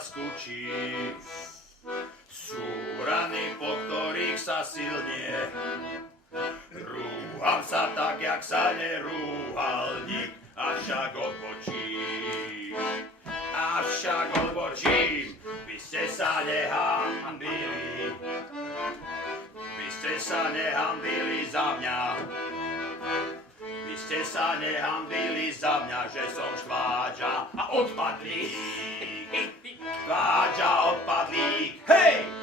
skučí. Sú rany, po ktorých sa silne rúham sa tak, jak sa nerúhal nik, avšak odbočím. Avšak odbočím, vy ste sa nehambili. Vy ste sa nehambili za mňa. Vy ste sa nehambili za mňa, že som šváča a odpadlík. Šváča, odpadlík, hej!